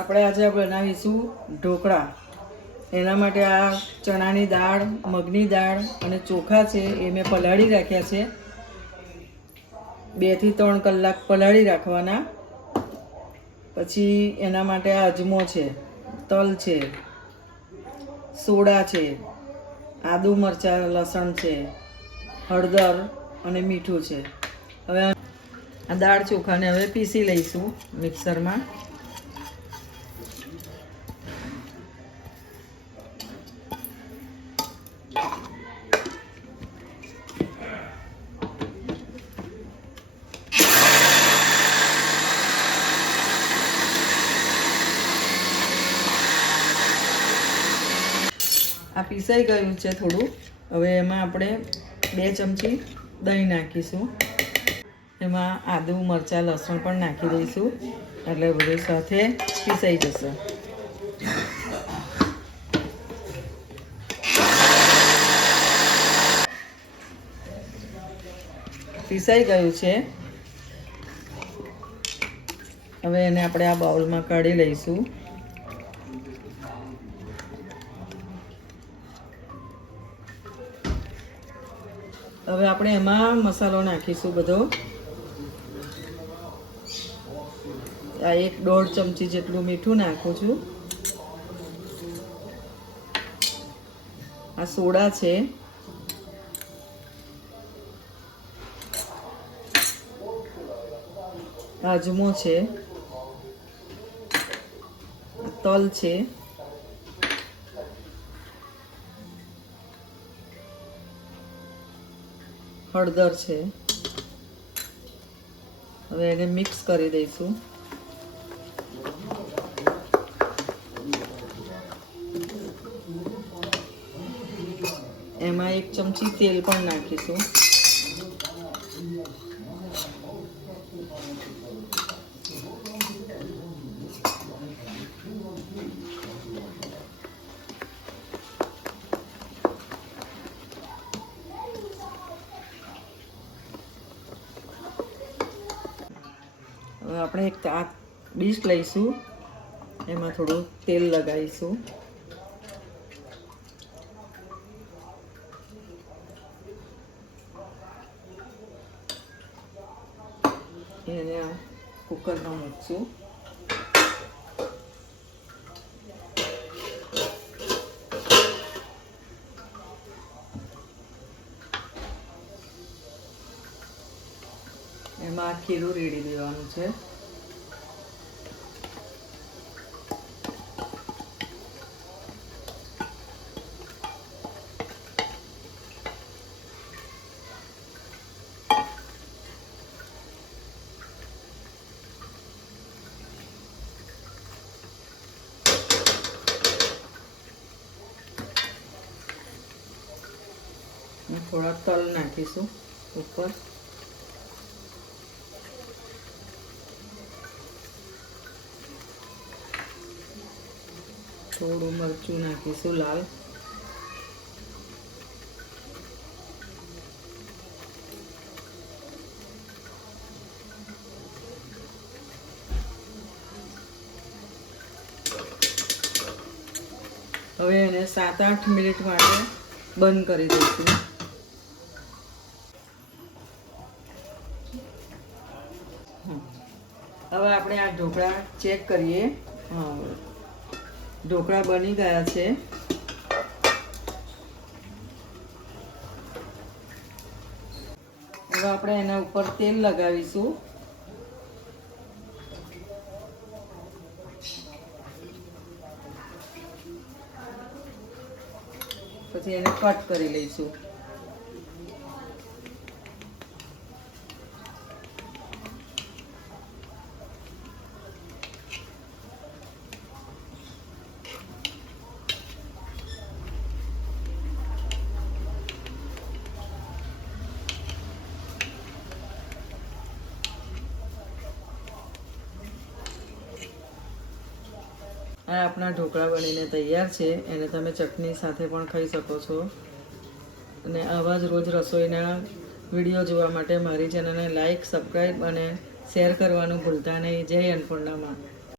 આપણે આજે બનાવીશું ઢોકળા. એના માટે આ ચણાની દાળ, મગની દાળ અને ચોખા છે એ મેં પલાળી રાખ્યા છે. 2 થી 3 કલાક પલાળી રાખવાના. પછી એના માટે આ અજમો છે, તલ છે, સોડા છે, આદુ મરચાં લસણ છે, હળદર અને મીઠું છે. હવે આ દાળ ચોખાને હવે પીસી લઈશું મિક્સરમાં. આ પીસાઈ ગયું છે થોડું. હવે એમાં આપણે 2 ચમચી દહીં નાખીશું. એમાં આદુ મરચાં લસણ પણ નાખી દઈશું એટલે બધું સાથે પીસાઈ જશે. પીસાઈ ગયું છે. હવે એને આપણે આ બાઉલમાં કાઢી લઈશું. હવે આપણે એમાં મસાલો નાખીશું બધો. આ 1-1.5 ચમચી જેટલું મીઠું નાખું છું. આ સોડા છે, અજમો છે, તલ છે, હળદર છે. હવે એને મિક્સ કરી દઈશું. એમાં 1 ચમચી તેલ પણ નાખીશું. હવે આપણે એક ડીશ લઈશું. એમાં થોડું તેલ લગાવીશું. એને કુકરમાં મૂકશું. એમાં ખીરું રેડી દેવાનું છે. થોડા તલ નાખીશું ઉપર. થોડું મરચું નાખીશું લાલ. હવે એને 7-8 મિનિટ માટે બંધ કરી દઈશું. હવે આપણે આ ઢોકળા ચેક કરીએ. ઢોકળા બની ગયા છે. હવે આપણે એના ઉપર તેલ લગાવીશું. પછી એને કટ કરી લઈશું. આ આપણા ઢોકળા બનીને તૈયાર છે. એને તમે ચટણી સાથે પણ ખાઈ શકો છો. અને આવા જ રોજ રસોઈના વિડીયો જોવા માટે મારી ચેનલને લાઈક, સબસ્ક્રાઈબ અને શેર કરવાનું ભૂલતા નહીં. જય અન્નપૂર્ણામાં.